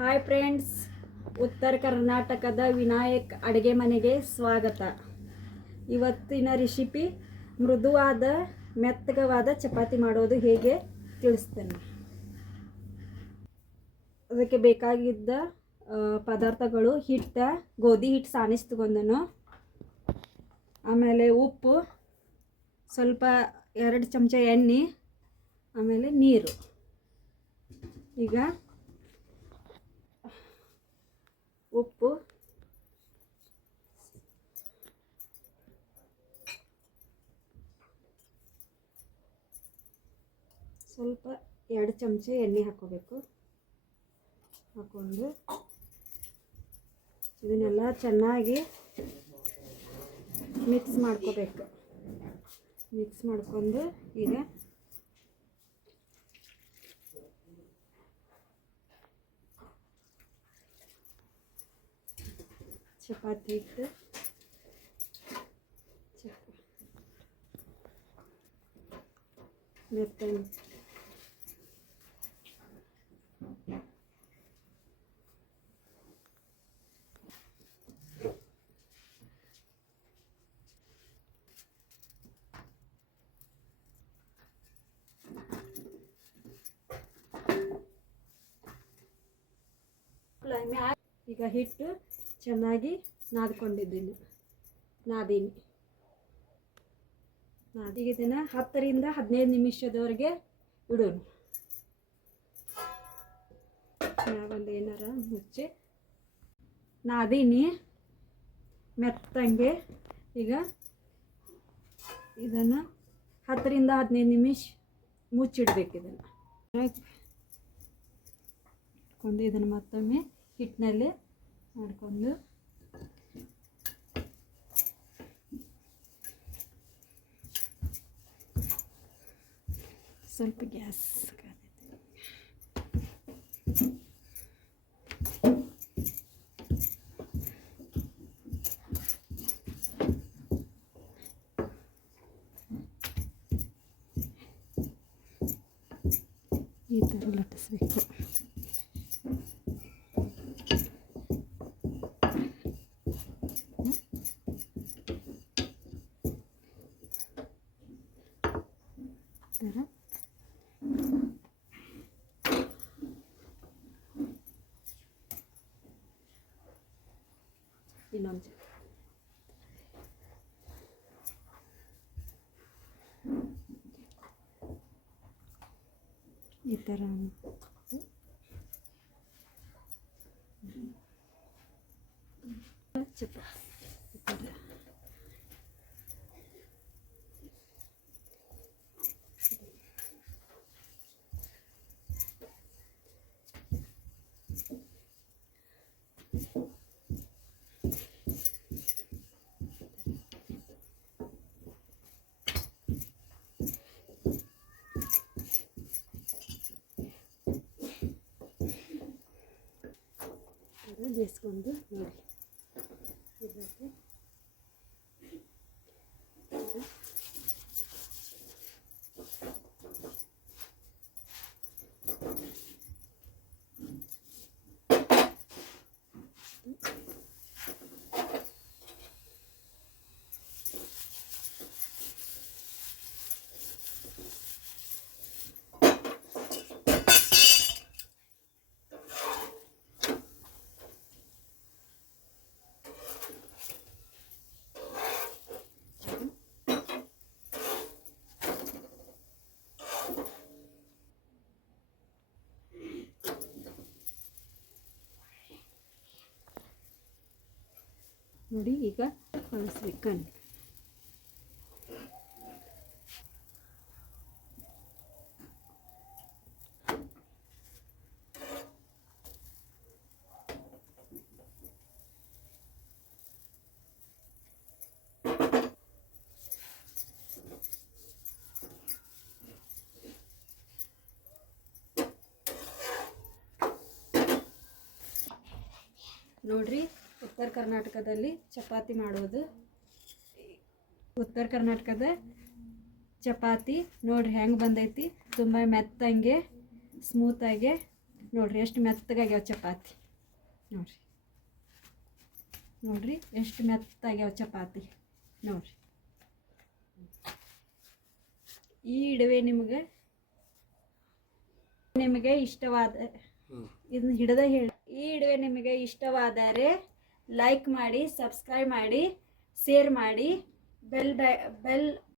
Hi friends ಉತ್ತರ ಕರ್ನಾಟಕದ ವಿನಾಯಕ್ ಅಡುಗೆ ಮನೆಗೆ ಸ್ವಾಗತ. ಇವತ್ತಿನ ರೆಸಿಪಿ ಮೃದುವಾದ, ಮೆತ್ತಗವಾದ ಚಪಾತಿ ಮಾಡೋದು ಹೇಗೆ ತಿಳಿಸ್ತೇನೆ. ಅದಕ್ಕೆ ಬೇಕಾಗಿದ್ದ ಪದಾರ್ಥಗಳು, ಹಿಟ್ಟು, ಗೋಧಿ ಹಿಟ್ಟು ಸಾಣಿಸ್ ತಗೊಂಡನು ಆಮೇಲೆ ಉಪ್ಪು, ಸ್ವಲ್ಪ ಎರಡು ಚಮಚ ಎಣ್ಣೆ, ಆಮೇಲೆ ನೀರು. ಈಗ ಉಪ್ಪು. ಸ್ವಲ್ಪ ಎರಡು ಚಮಚ ಎಣ್ಣೆ ಹಾಕೋಬೇಕು. ಹಾಕೊಂಡು ಇದನ್ನೆಲ್ಲ ಚೆನ್ನಾಗಿ ಮಿಕ್ಸ್ ಮಾಡ್ಕೋಬೇಕು. ಮಿಕ್ಸ್ ಮಾಡ್ಕೊಂಡು ಈಗ ಚಪಾತಿ ಹಿಟ್ಟು ಚಪ ಮೆತ್ತನೆ ಈಗ ಹಿಟ್ಟು ಚೆನ್ನಾಗಿ ನಾದ್ಕೊಂಡಿದ್ದೀನಿ. ನಾದೀನಿ. ನಾದಿಗೆ ದಿನ ಹತ್ತರಿಂದ ಹದಿನೈದು ನಿಮಿಷದವರೆಗೆ ಇಡೋಣ. ನಾವೊಂದು ಏನಾರ ಮುಚ್ಚಿ. ನಾದೀನಿ. ಮೆತ್ತಂಗೆ. ಈಗ ಇದನ್ನು ಹತ್ತರಿಂದ ಹದಿನೈದು ನಿಮಿಷ ಮುಚ್ಚಿಡ್ಬೇಕು ಇದನ್ನು. ಕೊಂಡು ಇದನ್ನು ಮತ್ತೊಮ್ಮೆ ಹಿಟ್ಟಿನಲ್ಲಿ ಮಾಡಿಕೊಂಡು ಸ್ವಲ್ಪ ಗ್ಯಾಸ್ ಈ ಥರ ಲಟ್ಟಿಸ್ಬೇಕು ಇನ್ನೊಂದು ಈ ಥರ ಚಪಾತಿ ಬೇಯಿಸ್ಕೊಂಡು ನೋಡಿ. ಇದಕ್ಕೆ ನೋಡಿ ಈಗ ಕಳಿಸ್ಬೇಕು ಕಣ್ಣು. ನೋಡ್ರಿ ಉತ್ತರ ಕರ್ನಾಟಕದಲ್ಲಿ ಚಪಾತಿ ಮಾಡೋದು. ಉತ್ತರ ಕರ್ನಾಟಕದ ಚಪಾತಿ ನೋಡ್ರಿ ಹೆಂಗೆ ಬಂದೈತಿ. ತುಂಬ ಮೆತ್ತಂಗೆ ಸ್ಮೂತಾಗೆ ನೋಡ್ರಿ ಎಷ್ಟು ಮೆತ್ತಗಾಗ್ಯಾವ ಚಪಾತಿ. ನೋಡ್ರಿ. ನೋಡ್ರಿ ಎಷ್ಟು ಮೆತ್ತಾಗ್ಯಾವ ಚಪಾತಿ. ನೋಡ್ರಿ. ಈ ಇಡವೆ ನಿಮಗೆ ನಿಮಗೆ ಇಷ್ಟವಾದ ಇದನ್ನ ಹಿಡದ ಹೇಳಿ. ಈ ಇಡುವೆ ನಿಮಗೆ ಇಷ್ಟವಾದರೆ ಲೈಕ್ ಮಾಡಿ ಸಬ್ಸ್ಕ್ರೈಬ್ ಮಾಡಿ ಶೇರ್ ಮಾಡಿ ಬೆಲ್ ಬೆಲ್